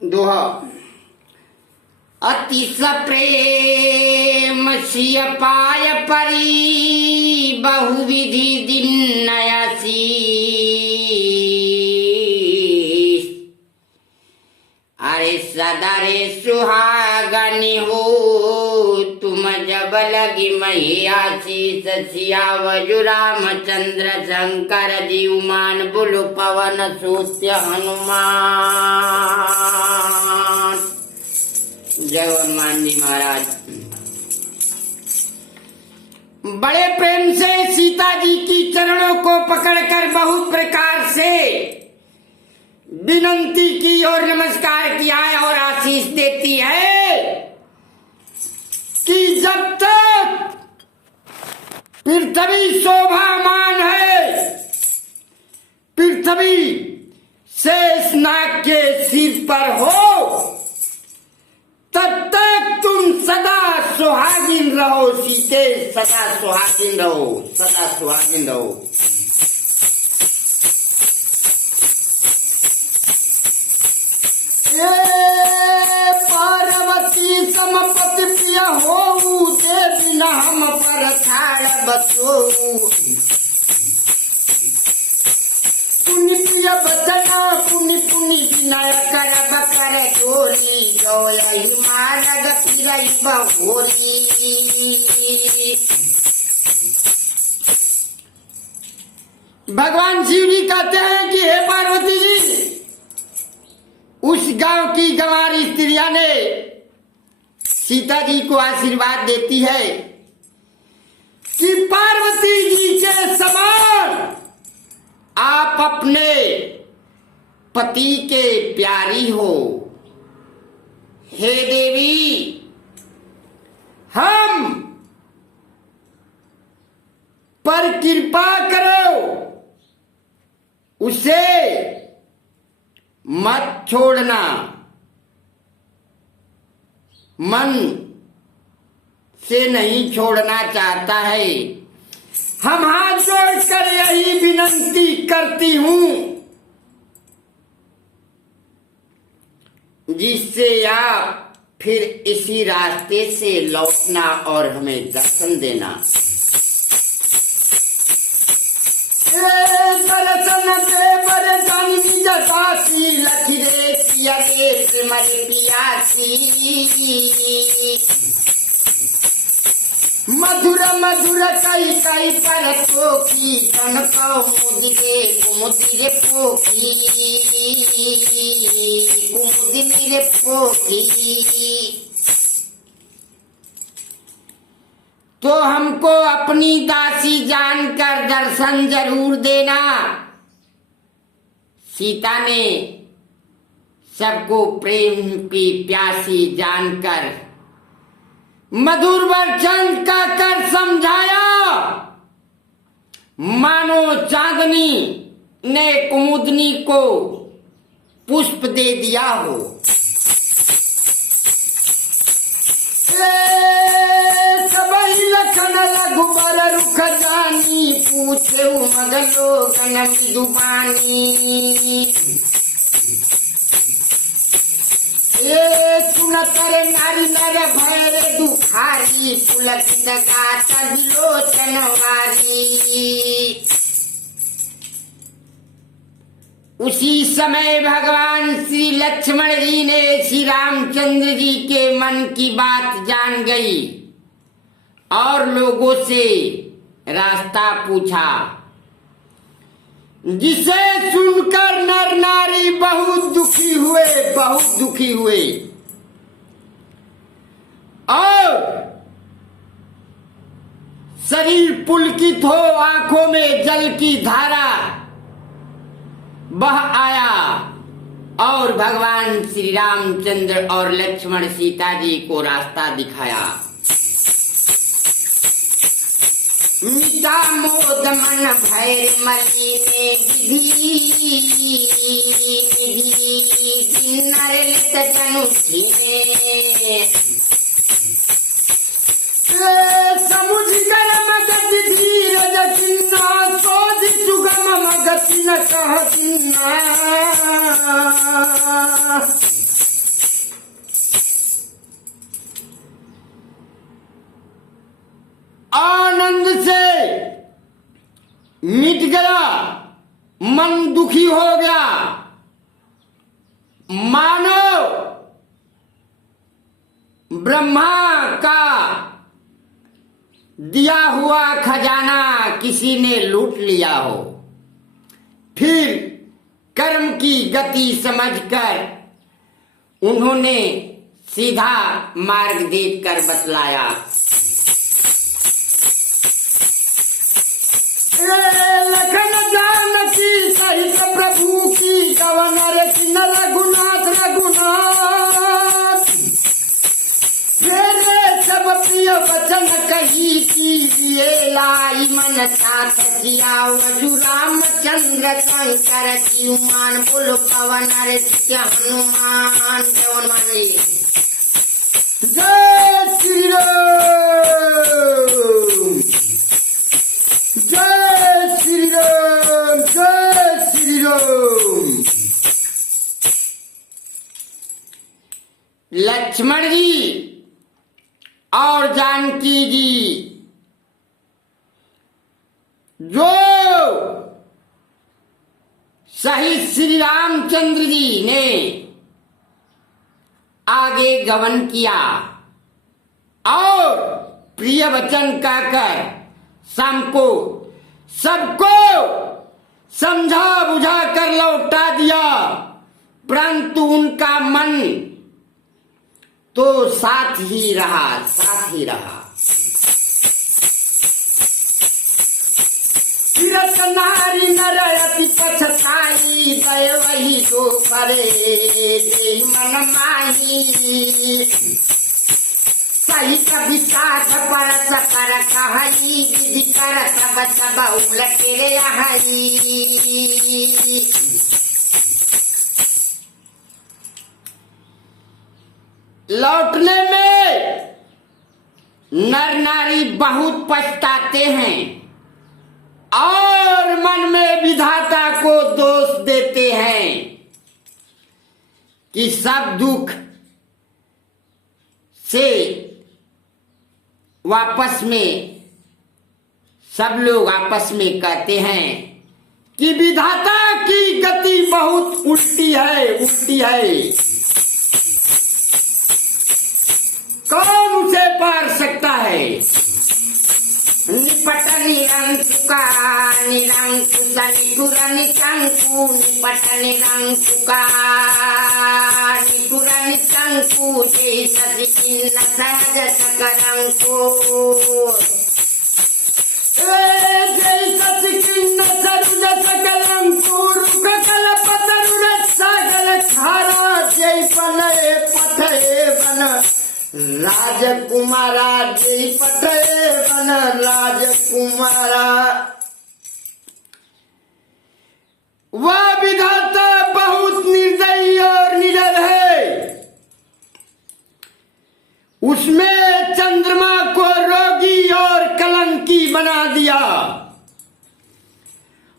दोहा। अतिश प्रेम सिय पाय परी, बहुविधि दिन नयसी। अरे सदरे सुहागनि हो, तुम जब लगी मही आशीष। सियावरु रामचंद्र शंकर जीवमान, बुल पवन सूत्य हनुमान। जय हनुमान जी महाराज। बड़े प्रेम से सीता जी की चरणों को पकड़कर बहुत प्रकार से विनंती की और नमस्कार किया है और आशीष देती है कि जब तक पृथ्वी शोभामान है, पृथ्वी शेषनाग के सिर पर हो, तब तक तुम सदा सुहागिन रहो सीते, सदा सुहागिन रहो, सदा सुहागिन रहो। पार्वती समपति प्रिय हो, दे बिना हम पर छाड़ बसो। पुनि प्रिय बचना पुनि पुनि विनय करब कर जोरी। जोय मारग पिरई बहोरी। भगवान शिव जी कहते हैं कि हे पार्वती जी, उस गांव की गंवारी स्त्रियां ने सीता जी को आशीर्वाद देती है कि पार्वती जी के समान आप अपने पति के प्यारी हो। हे देवी, हम पर कृपा करो, उसे मत छोड़ना। मन से नहीं छोड़ना चाहता है। हम हाथ जोड़कर यही विनंती करती हूं, जिससे आप फिर इसी रास्ते से लौटना और हमें दर्शन देना। दर्शन दे बर जानी जतासी, लखरे पिया रे मर पियासी। मधुर मधुर कई कई पर पोखी, तन को मुदिरे कुमुदिरे पोखी, कुमुदिरे पोखी। तो हमको अपनी दासी जानकर दर्शन जरूर देना। सीता ने सबको प्रेम की प्यासी जानकर मधुर वचन का कर समझाया, मानो चांदनी ने कुमुदनी को पुष्प दे दिया हो। लखन रघुबर रुख जानी, पूछे मगलो गन विदुबानी। सुनतर नारी नर भैर दुखारी, पुलकित गात विलोचन वारी। उसी समय भगवान श्री लक्ष्मण जी ने श्री रामचंद्र जी के मन की बात जान गई और लोगों से रास्ता पूछा, जिसे सुनकर नर नारी बहुत दुखी हुए, बहुत दुखी हुए और शरीर पुलकित हो, आंखों में जल की धारा बह आया और भगवान श्री रामचंद्र और लक्ष्मण सीता जी को रास्ता दिखाया। मिटा मोद मन भैर मलिने विधि, नर लित तनु छीने। समुझ गरम गति धीरज किन्ना, सोझ सुगम गति न कह किन्ना। मिट गया, मन दुखी हो गया, मानो ब्रह्मा का दिया हुआ खजाना किसी ने लूट लिया हो। फिर कर्म की गति समझकर उन्होंने सीधा मार्ग देखकर बतलाया। लखन जानकी सहित प्रभु की कवन रे रघुनाथ रघुनाथ, मेरे सब प्रिय वचन कही कीजिए, लाई मन साथ सियाओ अजू रामचंद्र शंकर की मान, बोलो पवन ऋषि हनुमान। जय हनुमान जी, जय श्री राम, जय श्री राम, जय श्री राम। लक्ष्मण जी और जानकी जी जो शहीद श्री रामचंद्र जी ने आगे गमन किया और प्रिय वचन कहकर सबको समझा बुझा कर लौटा दिया, परंतु उनका मन तो साथ ही रहा, साथ ही रहा। तीरथ नारी नर अति पछताई, दय वही दो करे देहि मन माही, सही कभी साध परस कर कहई, विधि कर तब सब उलटे रे आई। लौटने में नर नारी बहुत पछताते हैं और मन में विधाता को दोष देते हैं कि सब दुख से वापस में सब लोग आपस में कहते हैं कि विधाता की गति बहुत उल्टी है, उल्टी है, कौन उसे पार सकता है। निपट निरंकुका निरंकुश निठुर निशंकु, निपट निरंकुका निठुर निशंकु, जय सति खिन्न सहज सकलंको, जय सति खिन्न सहज सकलंको, रुख कल्प तरुण सागर खारा, जय पलय पठे बन राजकुमारा, जय पठे बन राजकुमारा। वह विधाता बहुत निर्दयी और निडर है, उसमें चंद्रमा को रोगी और कलंकी बना दिया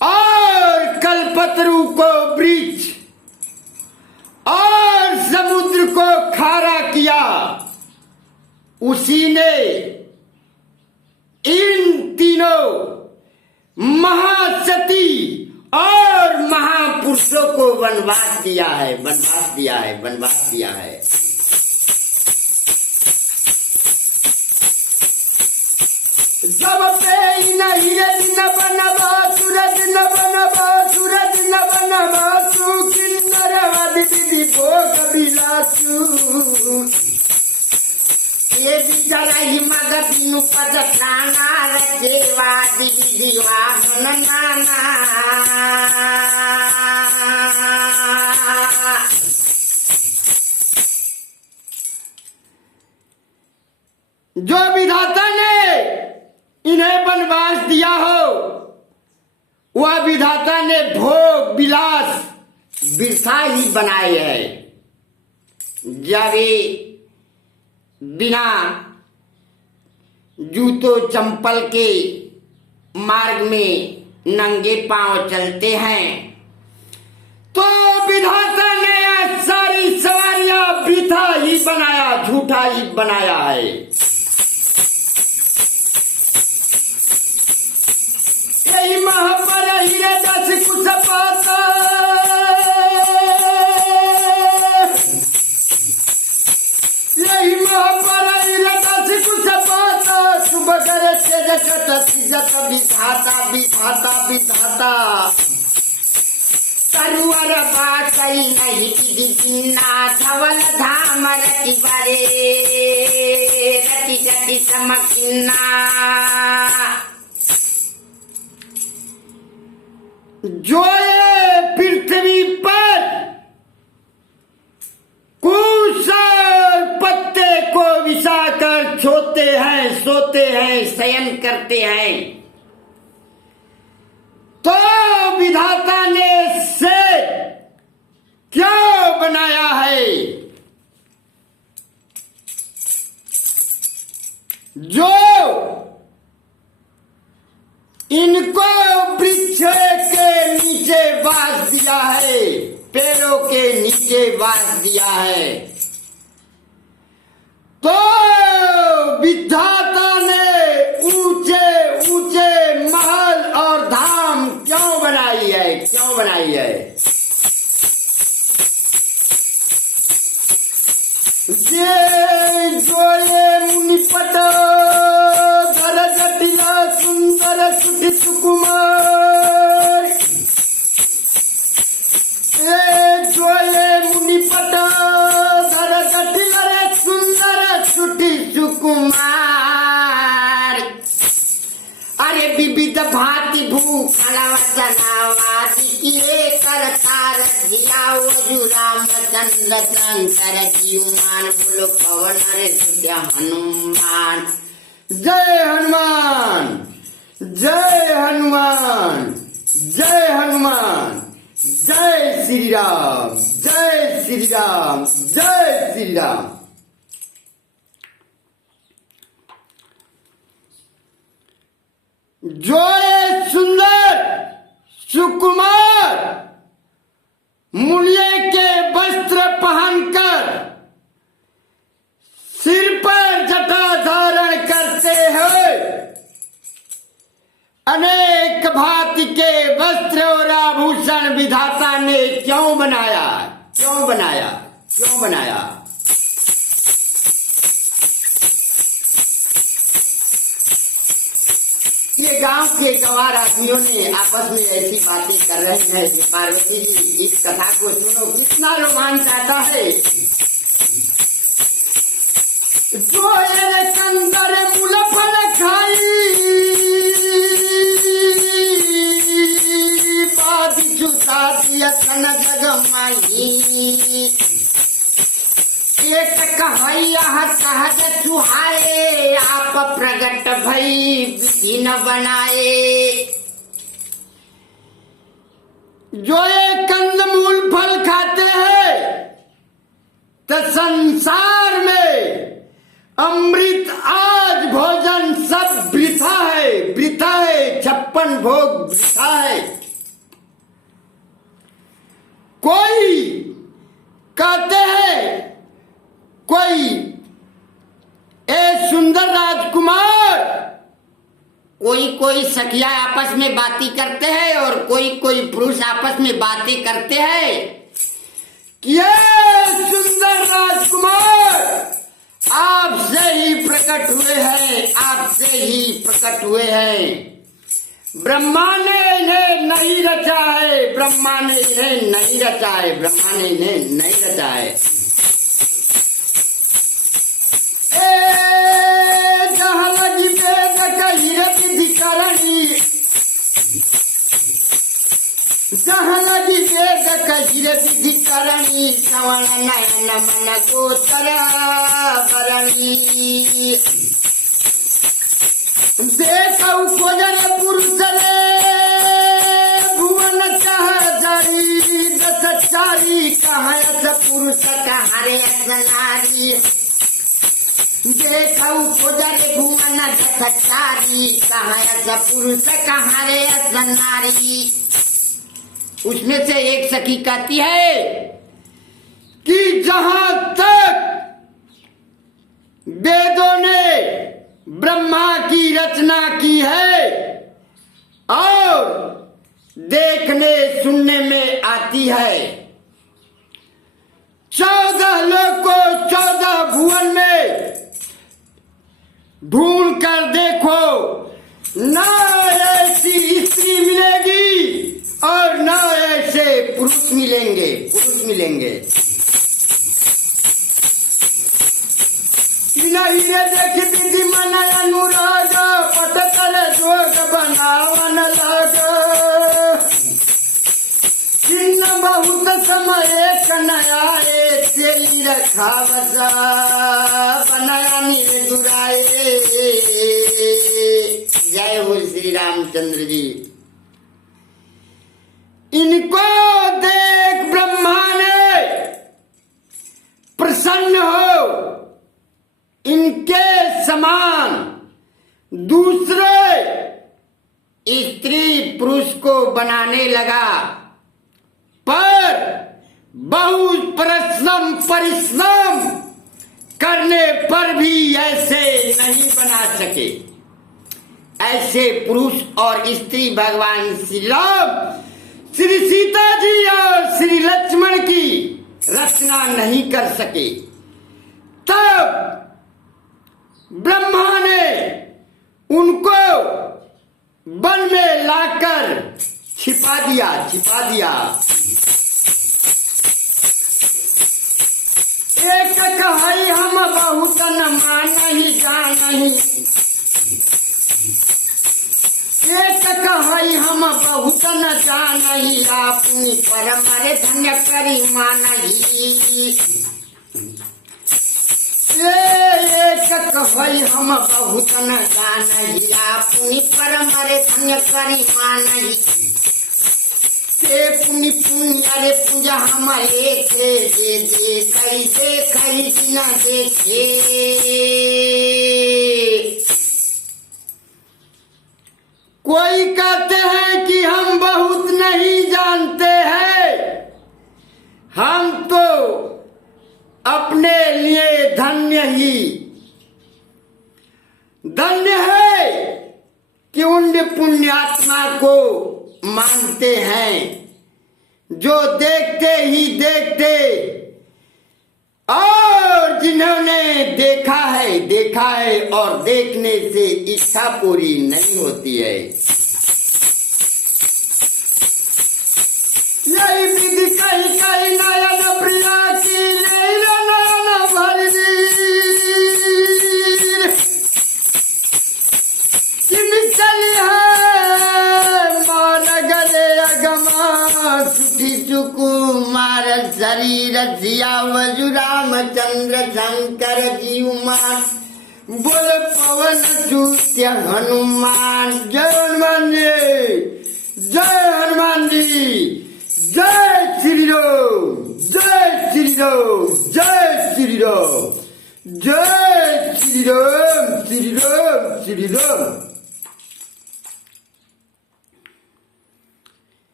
और कल्पतरु को वृक्ष और समुद्र को खारा किया। उसी ने इन तीनों महासती और महापुरुषों को वनवास दिया है, वनवास दिया है, वनवास दिया है। जब पे नहीं दिन बनवा सूरज न बनवा, सूरज न बनवा सु किन्नर विधि भोग विलासु, ये बिचारा ही मग बिनु पद प्राणा रचेवादि विधिवा नाना। जो विधाता ने इन्हें वनवास दिया हो, वह विधाता ने भोग विलास बिरसा ही बनाए हैं। जब बिना जूतों चंपल के मार्ग में नंगे पांव चलते हैं, तो विधाता ने सारी सवारियां वृथा ही बनाया, झूठा ही बनाया है। यही हृदय कुछ पाता, यही मोहब्बत हृदय कुछ पाता, सुबह करे से जगत सिजत विधाता विधाता विधाता, तरुअर बाकई नहीं दिना धवल धाम रति बरे रति रति समकिना। जो ये पृथ्वी पर कुशल पत्ते को विसाकर सोते हैं शयन करते हैं, तो विधाता ने से क्यों बनाया है? जो इनको वृक्ष के नीचे बांध दिया है, पेड़ों के नीचे बांध दिया है, तो विधाता ने ऊंचे ऊंचे महल और धाम क्यों बनाई है? क्यों बनाई है? जो ये मुनिपट धर जटिल सुंदर सुखी सुकुमार, जो ये मुनिपट धर जटिल सुंदर सुखी सुकुमार, अरे विविध भांति भूखलवचनावादि किए करतार जिया रामचंद्र शंकर जीवमान बोलो पवन रे सुध्य हनुमान। जय हनुमान, जय हनुमान, जय हनुमान, जय श्री राम, जय श्री राम, जय श्री राम। जो ये सुंदर सुकुमार मूल्य के वस्त्र पहनकर सिर पर जटा धारण करते हैं, अनेक भांति के वस्त्र और आभूषण विधाता ने क्यों बनाया? क्यों बनाया? क्यों बनाया? ये गांव के गंवार आदमियों ने आपस में ऐसी बातें कर रहे हैं कि पार्वती जी इस कथा को सुनो, कितना रोमांच आता है। जो ये कंदर मूल फल खाई, बाधी चुता दिया सन जगमाई, एक कहैया सहज सुहाए, आप प्रगट भई विधि न बनाए। जो ये कंदमूल फल खाते हैं तो संसार में अमृत आज भोजन सब वृथा है, वृथा है, 56 भोग वृथा है। कोई कहते हैं, कोई ए सुंदर राजकुमार, कोई सखिया आपस में बातें करते हैं और कोई पुरुष आपस में बातें करते हैं कि ये सुंदर राजकुमार आपसे ही प्रकट हुए हैं, आपसे ही प्रकट हुए हैं। ब्रह्मा ने इन्हें नहीं रचा है, ब्रह्मा ने इन्हें नहीं रचा है, ब्रह्मा ने इन्हें नहीं रचा है। जहाँ लगी वेद कही विधि करणी, जहाँ लगी वेद कही विधि करणी, श्रवण नयन मन गोचर बरणी। देखऊ खोजन पुरुष रे भुवन चाह जारी, दस चारी कहाँ पुरुष कहाँ रे नारी। देखऊ खोजन भुवन दस चारी, कहाँ पुरुष कहाँ रे नारी। उसमें से एक सखी कहती है कि जहां तक वेदों ने ब्रह्मा की रचना की है और देखने सुनने में आती है। 14 लोग को 14 भुवन में ढूंढ कर देखो, ना ऐसी स्त्री मिलेगी और ना ऐसे पुरुष मिलेंगे। हीरे देखी विधि मन अनुराग, पटकल जोग बनावन लाग। चिन्ह बहुत समय कनाए, तेली रखावसा बनाया नीर दुराए। जय हो श्री रामचंद्र जी। इनको देख ब्रह्मा ने प्रसन्न हो इनके समान दूसरे स्त्री पुरुष को बनाने लगा, पर बहुत परिश्रम करने पर भी ऐसे नहीं बना सके। ऐसे पुरुष और स्त्री भगवान श्री राम, श्री सीता जी और श्री लक्ष्मण की रचना नहीं कर सके। तब ब्रह्मा ने उनको वन में लाकर छिपा दिया। एक कहाई हम बहुत न मानहि जानहि, एक कहाई हम बहुत न जानहि, आपनी परम धन्य करी मानहि। एक कहाई हम बहुत न जानहि, आपनी परम धन्य करी मानहि। पुण्य अरे पूजा हमारे थे, देखई न देखे। कोई कहते हैं कि हम बहुत नहीं जानते हैं, हम तो अपने लिए धन्य है कि उन पुण्यात्मा को मानते हैं जो देखते ही देखते और जिन्होंने देखा है और देखने से इच्छा पूरी नहीं होती है। यही विधि कही नयन प्रिया की नयन भरी, चली सुठी सुकुमार शरीर सिया वजु रामचंद्र शंकर जीवमान, बोल पवन सूत्य हनुमान। जय हनुमान जी, जय हनुमान जी, जय श्री राम, जय श्री राम, जय श्री राम, जय श्री राम, श्री राम, श्री राम।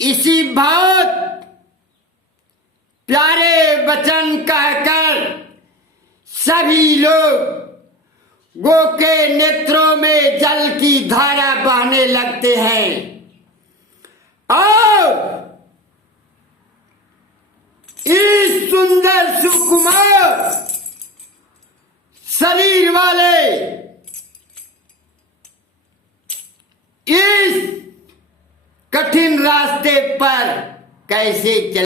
इसी बात प्यारे वचन कहकर सभी लोगों के नेत्रों में जल की धारा बहने लगते हैं और इस सुंदर सुकुमार शरीर वाले इस कठिन रास्ते पर कैसे चल